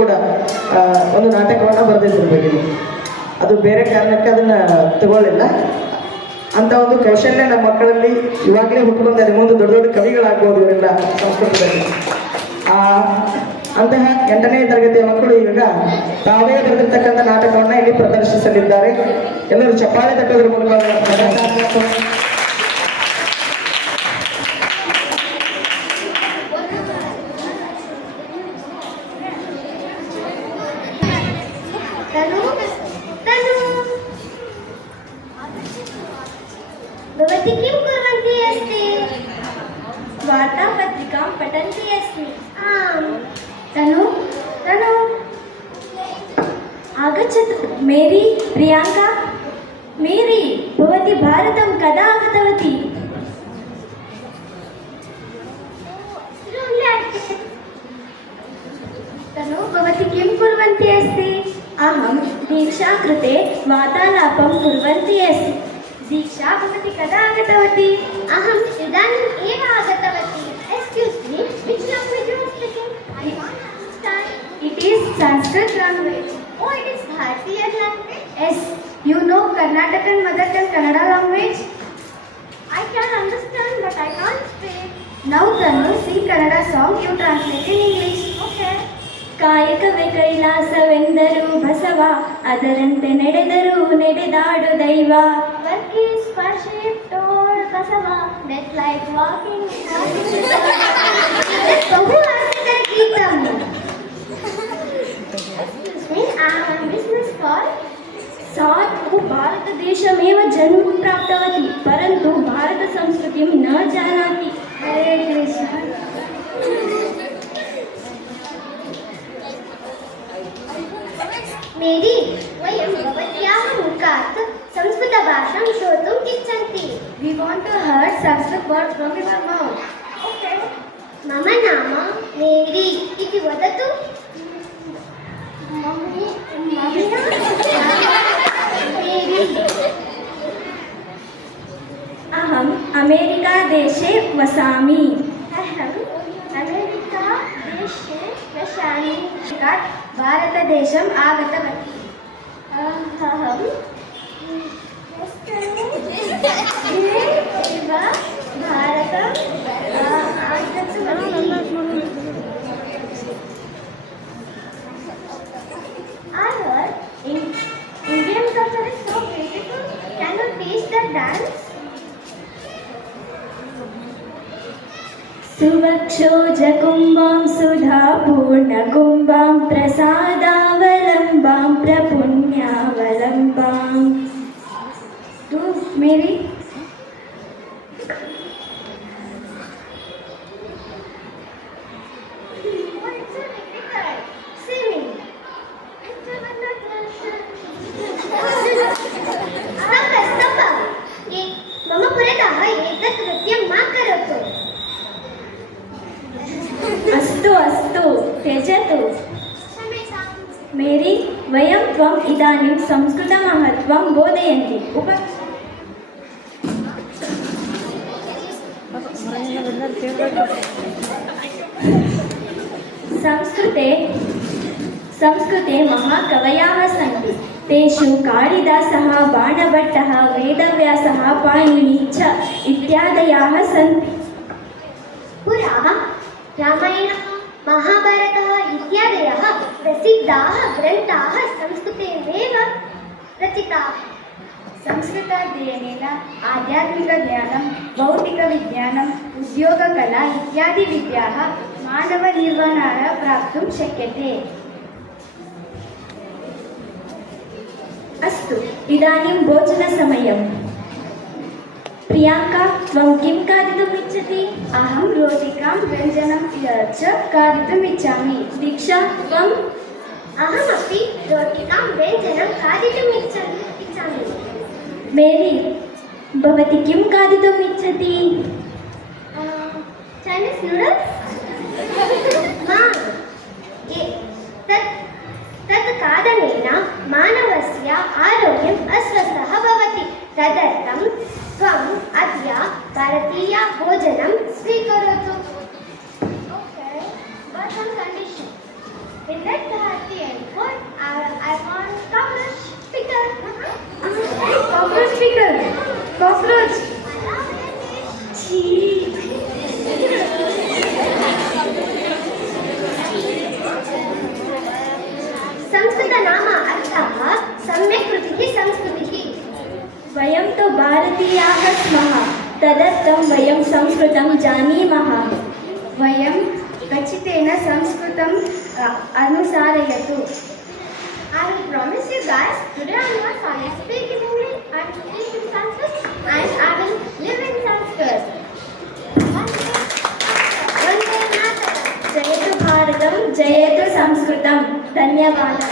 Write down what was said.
ಕೂಡ ಒಂದು ನಾಟಕವನ್ನು ಬರೆದಿದ್ದಿರ್ಬೇಕು. ಅದು ಬೇರೆ ಕಾರಣಕ್ಕೆ ಅದನ್ನ ತಗೊಳ್ಳಿಲ್ಲ. ಅಂತ ಒಂದು ಕೌಶಲ್ಯ ನಮ್ಮ ಮಕ್ಕಳಲ್ಲಿ ಇವಾಗಲೇ ಹುಟ್ಕೊಂಡಾರೆ, ಮುಂದೆ ದೊಡ್ಡ ದೊಡ್ಡ ಕವಿಗಳಾಗ್ಬೋದು ಇವರೆಲ್ಲ ಸಂಸ್ಕೃತದಲ್ಲಿ. ಅಂತಹ 8ನೇ ತರಗತಿಯ ಮಕ್ಕಳು ಇವಾಗ ತಾವೇ ಬರೆದಿರ್ತಕ್ಕಂಥ ನಾಟಕವನ್ನ ಇಲ್ಲಿ ಪ್ರದರ್ಶಿಸಲಿದ್ದಾರೆ. ಎಲ್ಲರೂ ಚಪ್ಪಾಳೆ ತಟ್ಟೋದ್ರ ಮೂಲಕ भवती किं कुर्वन्ती अस्ति? वार्तापत्रिकां पठन्ती अस्मि. आम्. तनु आगच्छतु. मेरी प्रियांका. मेरी, भवती भारतं कदा आगतवती? तनु, भवती किं कुर्वन्ती अस्ति? अहं दीक्षा कृते वार्तालापं कुर्वन्ती अस्मि. दीक्षा, भवती कदा आगतवती? अहम् इदानीम् एव आगतवती. Excuse me, which language you are speaking? I don't understand. It is Sanskrit language. Oh, it is Bharatiya language? Yes. You know Karnataka mother tongue Kannada language? I can understand, but I can't speak. Now, Tanu, sing Kannada song. You translate in English. Okay. ಕಾಯಕವೇ ಕೈಲಾಸವೆಂದರು ಬಸವ, ಅದರಂತೆ ನಡೆದರು ನಡೆದಾಡು ದೈವ. Work is worship, told Basava, that's like walking. ಬಹು ಆಸಕ್ತ ಗೀತಂ. Excuse me, I am business call. साधु भारतदेशमेव जन्म प्राप्तवती, परन्तु भारत संस्कृतिं न जानाति. हरे कृष्ण. मेरी, वयं भवत्याः मुखात् संस्कृतभाषां श्रोतुम् इच्छन्ति. We want to hear Sanskrit word from your mouth. Okay. मम नाम मेरी इति वदतु. मेरी. अहम् अमेरिकादेशे वसामि. अहम् अमेरिकादेशे वसामि. भारतदेशम् आगतवती. अहं भारतम् आगतवती. I heard Indian culture is so beautiful. Can you teach the dance? सुवक्षोजकुम्भां सुधापूर्णकुम्भां प्रसादावलम्बां प्रपुण्यावलम्बां. तू मेरी मम पुरतः एतत् नृत्यं मा करोतु. अस्तु अस्तु, त्यजतु. मेरी, वयं त्वम् इदानीं संस्कृतमहत्त्वं बोधयन्ति. संस्कृते महाकवयः सन्ति. तेषु कालिदासः, बाणभट्टः, वेदव्यासः, पाणिनिः च इत्यादयः सन्ति. पुरा रामायणः, महाभारतः इत्यादयः प्रसिद्धाः ग्रन्थाः संस्कृतेनैव रचिताः. संस्कृताध्ययनेन आध्यात्मिकज्ञानं, भौतिकविज्ञानं, उद्योगकला इत्यादि विद्याः मानवनिर्वाणाय प्राप्तुं शक्यते. अस्तु, इदानीं भोजनसमयम्. प्रियांका, त्वं किं खादितुम् इच्छति? अहं रोटिकां, व्यञ्जनं च खादितुम् इच्छामि. दीक्षा, त्वम्? अहमपि रोटिकां, व्यञ्जनं खादितुम् इच्छामि. मेरी, भवती किं खादितुम् इच्छति? Chinese noodles. तत् खादनेन मानवस्य आरोग्यम् अस्वस्थः भवति. तदर्थं त्वम् अद्य भारतीयभोजनं स्वीकरोतु. Okay, but on condition. In that वयं तु भारतीयाः स्मः तदर्थं वयं संस्कृतं जानीमः वयं खचितेन संस्कृतं अनुसारयतु I will promise you guys, today onwards I will speak in English, I will speak in Sanskrit, and I will live in Sanskrit. Vande Mataram. Jayatu Bharatam, Jayatu Sanskritam. ಧನ್ಯವಾದ.